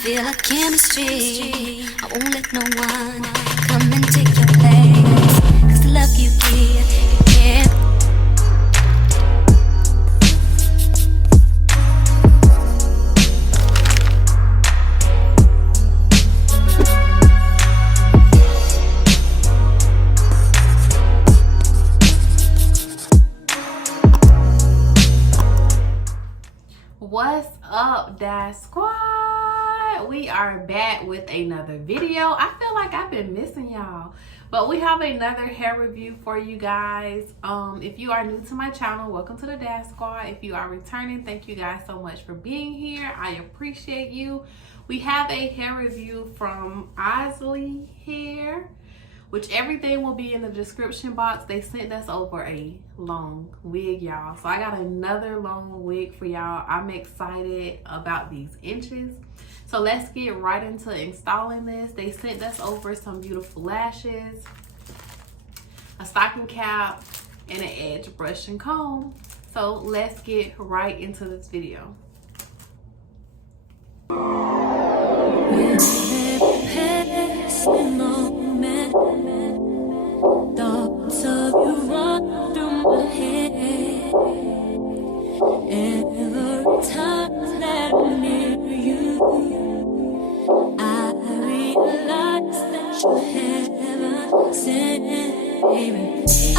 feel a chemistry. I won't let no one come and take your place. 'Cause the love you give, it can't. What's up, Dash Squad? We are back with another video. I feel like I've been missing y'all, but we have another hair review for you guys. If you are new to my channel, welcome to the Dash Squad. If you are returning, thank you guys so much for being here. I appreciate you. We have a hair review from Ossilee Hair, which everything will be in the description box. They sent us over a long wig, y'all. So I got another long wig for y'all. I'm excited about these inches. So let's get right into installing this. They sent us over some beautiful lashes, a stocking cap, and an edge brush and comb. So let's get right into this video. Thoughts of you run through my head. Every time that I'm near you, I realize that you're heaven sent, baby. I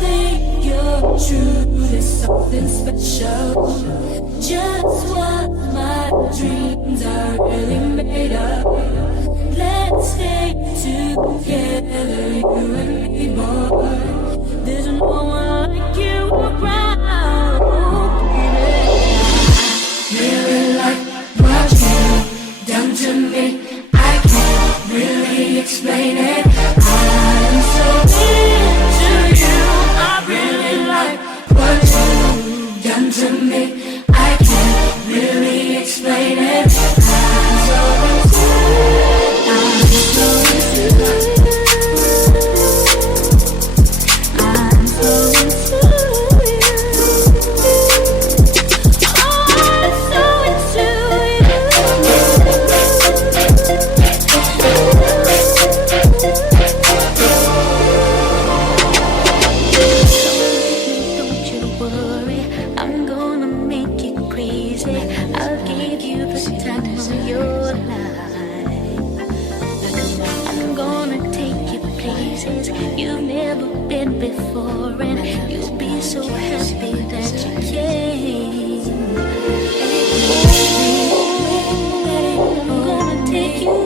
think your truth is something special. Just what my dreams are really made of. Let's stay together, you and me, boy. There's no one like you around, baby. I really like what you've done to me. I can't really explain it. I'm so into you. I really like what you've done to me. I can't really explain it. I'm so into you. You've never been before, and you'll be so happy that you came. I'm gonna take you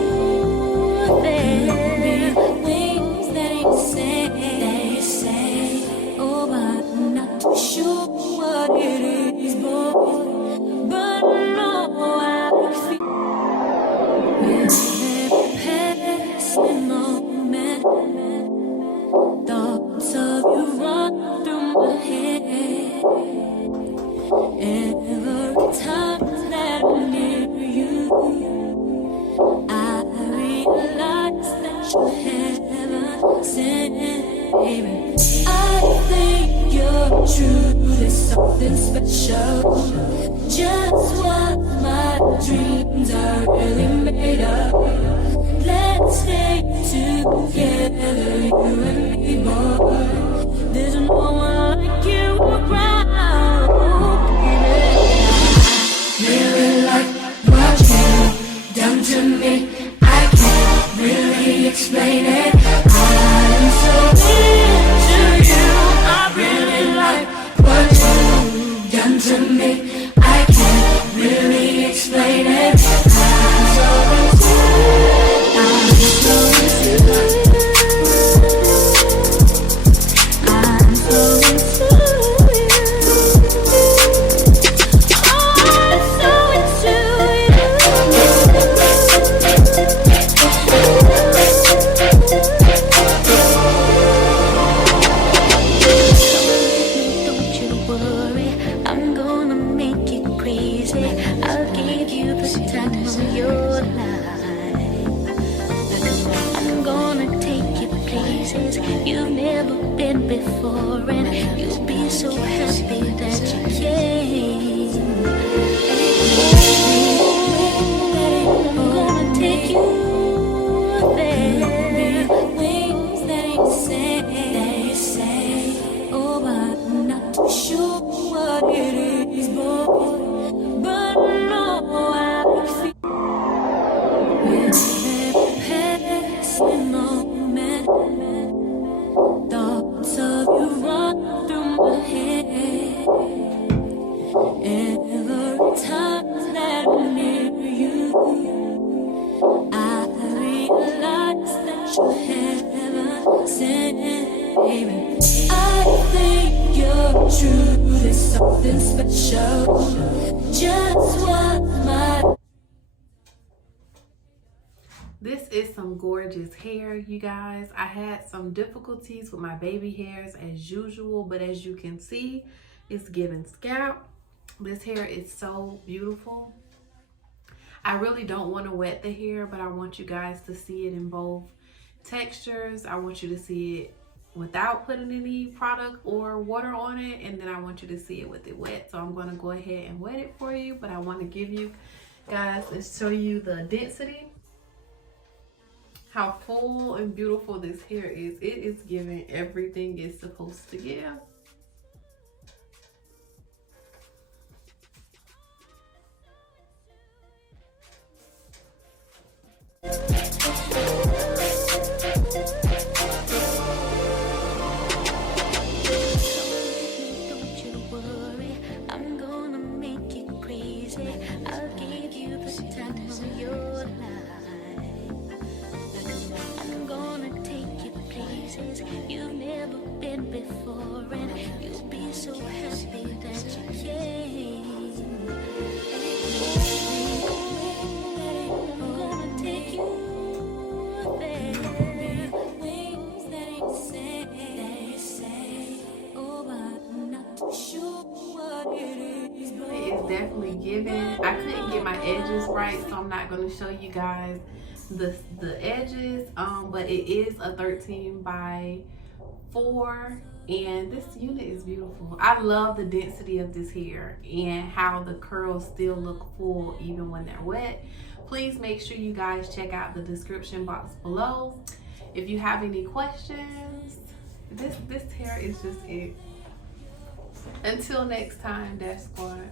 there. Things that you say, oh, but I'm not too sure what it is, boy. But I know I feel with every passing moment. Thoughts of you run through my head. Every time that I'm near you, I realize that you're heaven sent, baby. I think your truth is something special. Just what my dreams are really made of. Let's stay together, you and me, boy. There's no one like you around, baby. I really like what you've done to me. I can't really explain it. I'm so into you. I really like what you've done to me. I can't really explain it. I'm so into you. You've never been before, and you'll be so happy that you came. baby. I think you're true. There's something special. Just what my. This is some gorgeous hair, you guys. I had some difficulties with my baby hairs as usual, but as you can see, it's giving scalp. This hair is so beautiful. I really don't want to wet the hair, but I want you guys to see it in both textures. I want you to see it without putting any product or water on it, and then I want you to see it with it wet. So I'm going to go ahead and wet it for you, but I want to give you guys and show you the density, how full and beautiful this hair is. It is giving everything it's supposed to give. You've never been before, and you'll be so happy that you came. I'm gonna take you there. Things that you say, oh, but I'm not sure what it is. It is definitely giving. I couldn't get my edges right, so I'm not going to show you guys the edges, but it is a 13 by 4, and this unit is beautiful. I love the density of this hair and how the curls still look full even when they're wet. Please make sure you guys check out the description box below if you have any questions. This hair is just it. Until next time, Dash Squad.